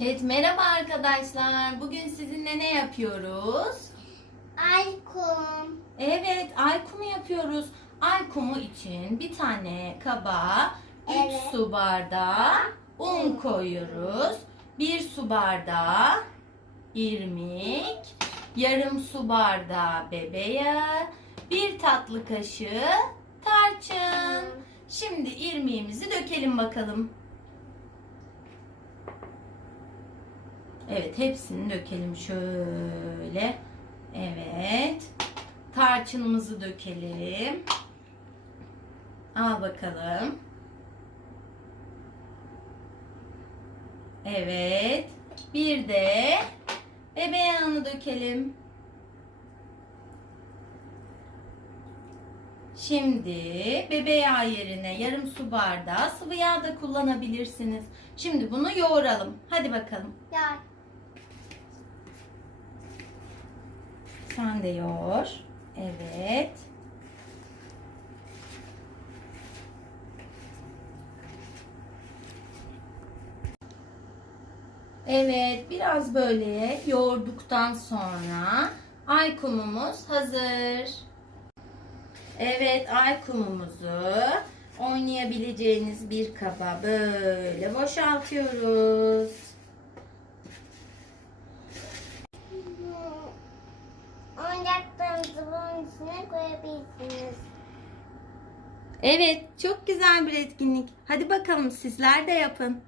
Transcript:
Evet merhaba arkadaşlar. Bugün sizinle ne yapıyoruz? Aykum. Evet aykumu yapıyoruz. Aykumu için bir tane kaba 3 Evet. su bardağı un koyuyoruz. 1 su bardağı irmik, yarım su bardağı bebeyağı, 1 tatlı kaşığı tarçın. Şimdi irmiğimizi dökelim bakalım. Evet hepsini dökelim şöyle. Evet. Tarçınımızı dökelim. Al bakalım. Evet. Bir de bebe yağını dökelim. Şimdi bebe yağı yerine yarım su bardağı sıvı yağ da kullanabilirsiniz. Şimdi bunu yoğuralım. Hadi bakalım. Ya Sen de. Evet. Evet, biraz böyle yoğurduktan sonra ay kumumuz hazır. Evet, ay kumumuzu oynayabileceğiniz bir kaba böyle boşaltıyoruz. Koyabilirsiniz. Evet, çok güzel bir etkinlik. Hadi bakalım sizler de yapın.